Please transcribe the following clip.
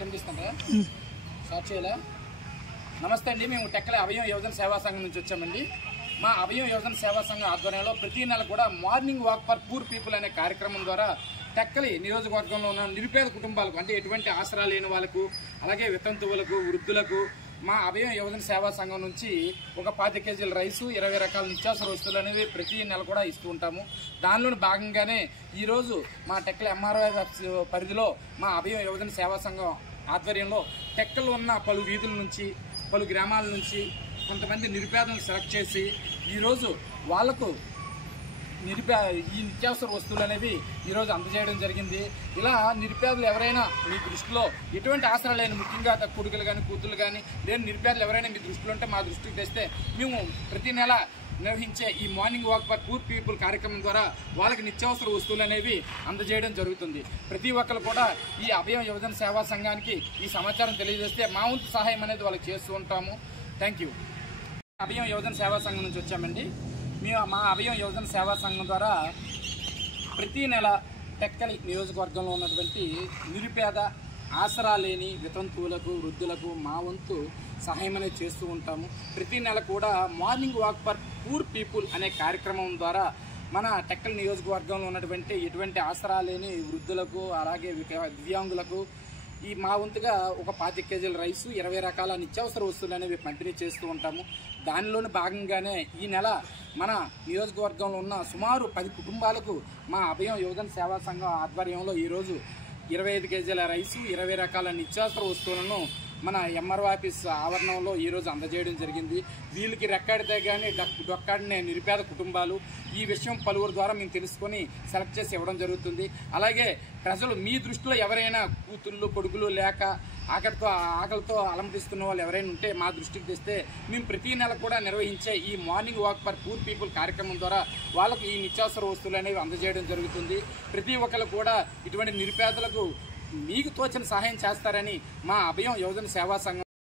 కనిపిస్తుందా స్టార్ట్ చేయాలా? నమస్తే అండి, మేము టెక్కలి అభయం యువజన సేవా సంఘం నుంచి వచ్చామండి. మా అభయం యువజన సేవా సంఘం ఆధ్వర్యంలో ప్రతి నెల కూడా morning walk for poor people అనే కార్యక్రమం ద్వారా టెక్కలి నియోజకవర్గంలో ఉన్న నిరుపేద కుటుంబాలకు, అంటే ఎటువంటి ఆసరా లేని వాళ్ళకు, అలాగే వితంతువులకు, వృద్ధులకు మా అభయం యువజన సేవా సంఘం నుంచి ఒక 25 కేజీల రైసు, 20 రకాల నిత్యావసర వస్తువులు అనేవి ప్రతి నెల కూడా ఇస్తూ ఉంటాము. దానిలోని భాగంగానే ఈరోజు మా టెక్కలి ఎంఆర్ఓ పరిధిలో మా అభయం యువజన సేవా సంఘం ఆధ్వర్యంలో టెక్కల్లో ఉన్న పలు వీధుల నుంచి, పలు గ్రామాల నుంచి కొంతమంది నిరుపేదలను సెలెక్ట్ చేసి ఈరోజు వాళ్లకు ఈ నిత్యావసర వస్తువులు అనేవి ఈరోజు అందజేయడం జరిగింది. ఇలా నిరుపేదలు ఎవరైనా మీ దృష్టిలో ఎటువంటి ఆసరా లేని, ముఖ్యంగా కొడుకులు కానీ కూతురు కానీ లేని నిరుపేదలు ఎవరైనా మీ దృష్టిలో ఉంటే మా దృష్టికి తెస్తే మేము ప్రతి నెల నిర్వహించే ఈ morning walk for poor people కార్యక్రమం ద్వారా వాళ్ళకి నిత్యావసర వస్తువులు అనేవి అందజేయడం జరుగుతుంది. ప్రతి ఒక్కరు కూడా ఈ అభయం యువజన సేవా సంఘానికి ఈ సమాచారం తెలియజేస్తే మా వంతు సహాయం అనేది వాళ్ళకి చేస్తూ ఉంటాము. Thank you. అభయం యువజన సేవా సంఘం నుంచి వచ్చామండి. మేము మా అభయం యువజన సేవా సంఘం ద్వారా ప్రతి నెల టెక్కలి నియోజకవర్గంలో ఉన్నటువంటి నిరుపేద, ఆసరా లేని వితంతువులకు, వృద్ధులకు మా వంతు సహాయం అనేది చేస్తూ ఉంటాము. ప్రతి నెల కూడా morning walk for poor people అనే కార్యక్రమం ద్వారా మన టెక్కలి నియోజకవర్గంలో ఉన్నటువంటి ఎటువంటి ఆసరా లేని వృద్ధులకు, అలాగే దివ్యాంగులకు ఈ మా వంతుగా ఒక 25 కేజీల రైసు, 20 రకాల నిత్యావసర వస్తువులు అనేవి పంపిణీ చేస్తూ ఉంటాము. దానిలోని భాగంగానే ఈ నెల మన నియోజకవర్గంలో ఉన్న సుమారు 10 కుటుంబాలకు మా అభయం యువజన సేవా సంఘం ఆధ్వర్యంలో ఈరోజు 25 కేజీల రైసు, 20 రకాల నిత్యావసర వస్తువులను మన ఎంఆర్ఓ ఆఫీస్ ఆవరణంలో ఈరోజు అందజేయడం జరిగింది. వీళ్ళకి రెక్కాడితే కానీ డొక్కాడిన నిరుపేద కుటుంబాలు ఈ విషయం పలువురు ద్వారా మేము తెలుసుకొని సెలెక్ట్ చేసి ఇవ్వడం జరుగుతుంది. అలాగే ప్రజలు మీ దృష్టిలో ఎవరైనా కూతుళ్ళు, కొడుకులు లేక ఆకలితో అలమటిస్తున్న వాళ్ళు ఎవరైనా ఉంటే మా దృష్టికి తెస్తే మేము ప్రతి నెల కూడా నిర్వహించే ఈ morning walk for poor people కార్యక్రమం ద్వారా వాళ్ళకు ఈ నిత్యావసర వస్తువులు అనేవి అందజేయడం జరుగుతుంది. ప్రతి ఒక్కరు కూడా ఇటువంటి నిరుపేదలకు మీకు తోచిన సహాయం చేస్తారని మా అభయం యువజన సేవా సంఘం